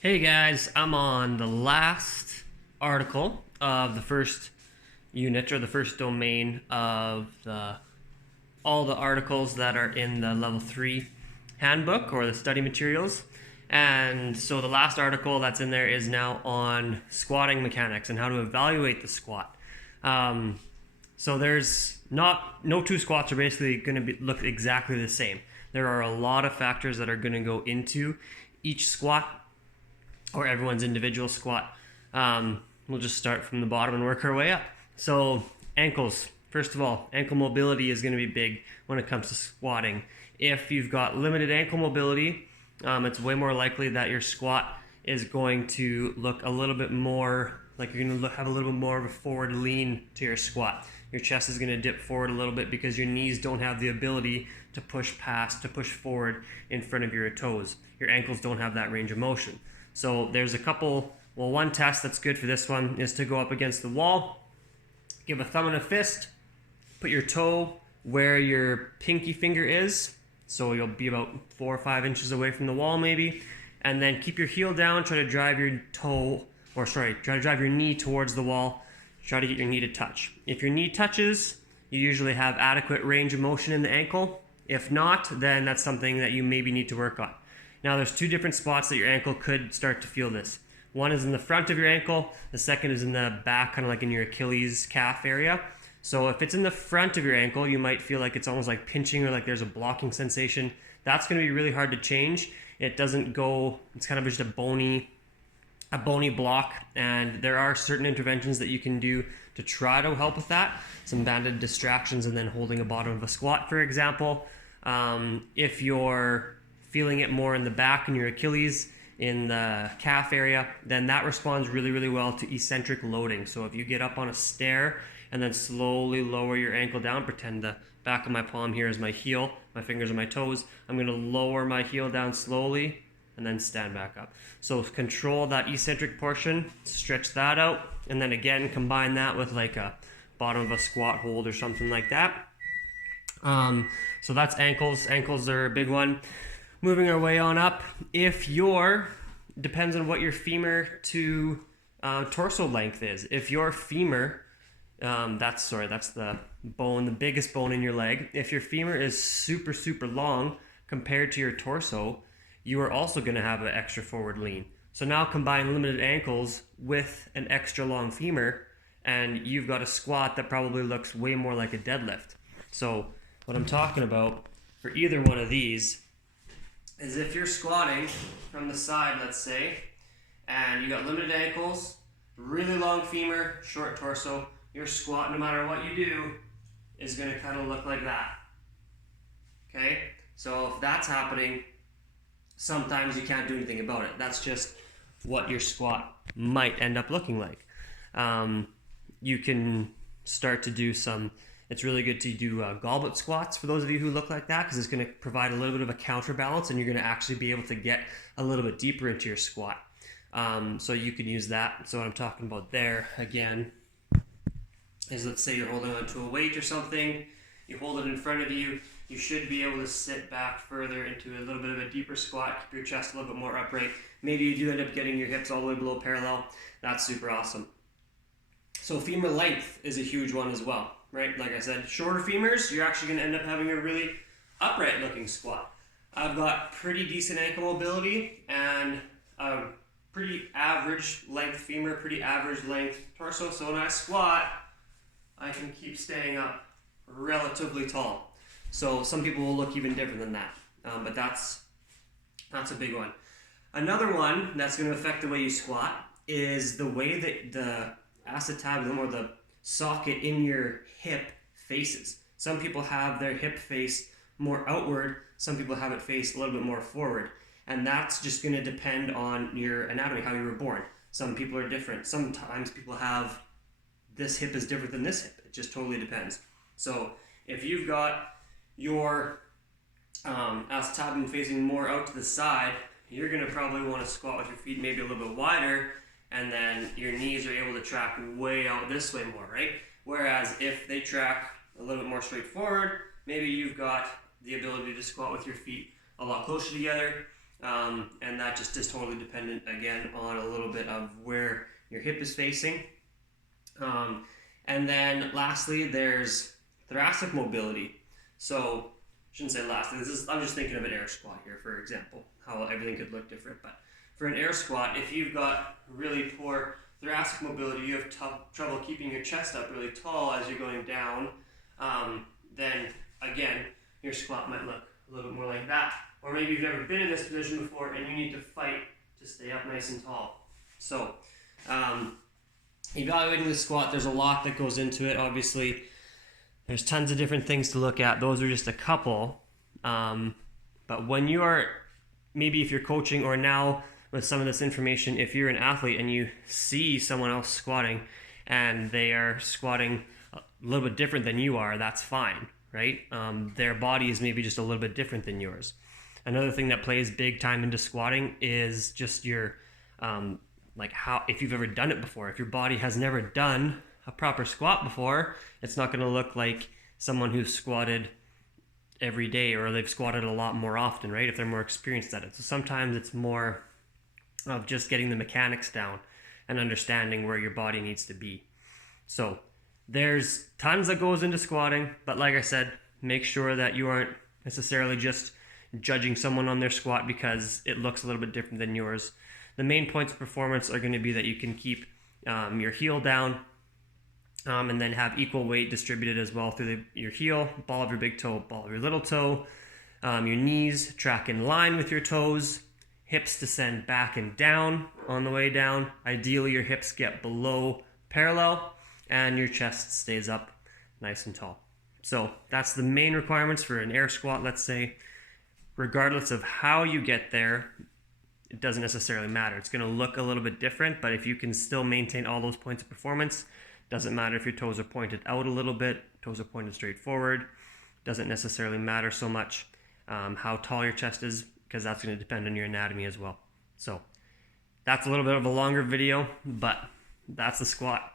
Hey guys, I'm on the last article of the first unit or the first domain of all the articles that are in the level 3 handbook or the study materials. And so the last article that's in there is now on squatting mechanics and how to evaluate the squat. So there's no two squats are basically going to look exactly the same. There are a lot of factors that are going to go into each squat or everyone's individual squat. We'll just start from the bottom and work our way up. So ankles, first of all, ankle mobility is going to be big when it comes to squatting. If you've got limited ankle mobility, it's way more likely that your squat is going to look a little bit more like you're going to have a little bit more of a forward lean to your squat. Your chest is going to dip forward a little bit because your knees don't have the ability to push forward in front of your toes. Your ankles don't have that range of motion. So there's one test that's good for this one is to go up against the wall, give a thumb and a fist, put your toe where your pinky finger is, so you'll be about 4 or 5 inches away from the wall maybe, and then keep your heel down, try to drive your knee towards the wall, try to get your knee to touch. If your knee touches, you usually have adequate range of motion in the ankle. If not, then that's something that you maybe need to work on. Now there's 2 different spots that your ankle could start to feel this. One is in the front of your ankle, the second is in the back, kind of like in your Achilles calf area. So if it's in the front of your ankle, you might feel like it's almost like pinching or like there's a blocking sensation. That's going to be really hard to change. It doesn't go, it's kind of just a bony block, and there are certain interventions that you can do to try to help with that. Some banded distractions and then holding a bottom of a squat, for example. If you're feeling it more in the back in your Achilles, in the calf area, then that responds really, really well to eccentric loading. So if you get up on a stair and then slowly lower your ankle down, pretend the back of my palm here is my heel, my fingers are my toes, I'm going to lower my heel down slowly and then stand back up. So control that eccentric portion, stretch that out, and then again combine that with like a bottom of a squat hold or something like that. So that's ankles. Ankles are a big one. Moving our way on up, depends on what your femur to torso length is. If your femur, that's the bone, the biggest bone in your leg. If your femur is super, super long compared to your torso, you are also going to have an extra forward lean. So now combine limited ankles with an extra long femur, and you've got a squat that probably looks way more like a deadlift. So what I'm talking about for either one of these is if you're squatting from the side, let's say, and you got limited ankles, really long femur, short torso, your squat, no matter what you do, is going to kind of look like that. Okay? So if that's happening, sometimes you can't do anything about it. That's just what your squat might end up looking like. You can start to do it's really good to do goblet squats for those of you who look like that, because it's going to provide a little bit of a counterbalance and you're going to actually be able to get a little bit deeper into your squat. So you can use that. So what I'm talking about there, again, is let's say you're holding onto a weight or something, you hold it in front of you, you should be able to sit back further into a little bit of a deeper squat, keep your chest a little bit more upright. Maybe you do end up getting your hips all the way below parallel. That's super awesome. So femur length is a huge one as well, right? Like I said, shorter femurs, you're actually going to end up having a really upright looking squat. I've got pretty decent ankle mobility and a pretty average length femur, pretty average length torso. So when I squat, I can keep staying up relatively tall. So some people will look even different than that, but that's a big one. Another one that's going to affect the way you squat is the way that the acetabulum or the socket in your hip faces. Some people have their hip face more outward, some people have it face a little bit more forward, and that's just going to depend on your anatomy, how you were born. Some people are different. Sometimes people have this hip is different than this hip. It just totally depends. So if you've got your acetabulum facing more out to the side, you're going to probably want to squat with your feet maybe a little bit wider, and then your knees are able to track way out this way more, right? Whereas if they track a little bit more straightforward, maybe you've got the ability to squat with your feet a lot closer together, And that just is totally dependent, again, on a little bit of where your hip is facing. And then lastly, there's thoracic mobility. So, I shouldn't say lastly, I'm just thinking of an air squat here, for example, how everything could look different. But for an air squat, if you've got really poor thoracic mobility, you have trouble keeping your chest up really tall as you're going down, then again, your squat might look a little bit more like that. Or maybe you've never been in this position before and you need to fight to stay up nice and tall. So, evaluating the squat, there's a lot that goes into it. Obviously, there's tons of different things to look at. Those are just a couple. But when you are, maybe if you're coaching, or now with some of this information, if you're an athlete and you see someone else squatting and they are squatting a little bit different than you are, that's fine, right? Their body is maybe just a little bit different than yours. Another thing that plays big time into squatting is just your, like how, if you've ever done it before. If your body has never done a proper squat before, it's not going to look like someone who's squatted every day, or they've squatted a lot more often, right? If they're more experienced at it. So sometimes it's more of just getting the mechanics down and understanding where your body needs to be. So there's tons that goes into squatting, but like I said, make sure that you aren't necessarily just judging someone on their squat because it looks a little bit different than yours. The main points of performance are going to be that you can keep your heel down, and then have equal weight distributed as well through your heel, ball of your big toe, ball of your little toe. Your knees track in line with your toes. Hips descend back and down on the way down. Ideally, your hips get below parallel and your chest stays up nice and tall. So that's the main requirements for an air squat, let's say. Regardless of how you get there, it doesn't necessarily matter. It's going to look a little bit different, but if you can still maintain all those points of performance, doesn't matter if your toes are pointed out a little bit, toes are pointed straight forward. Doesn't necessarily matter so much how tall your chest is, because that's going to depend on your anatomy as well. So that's a little bit of a longer video, but that's the squat.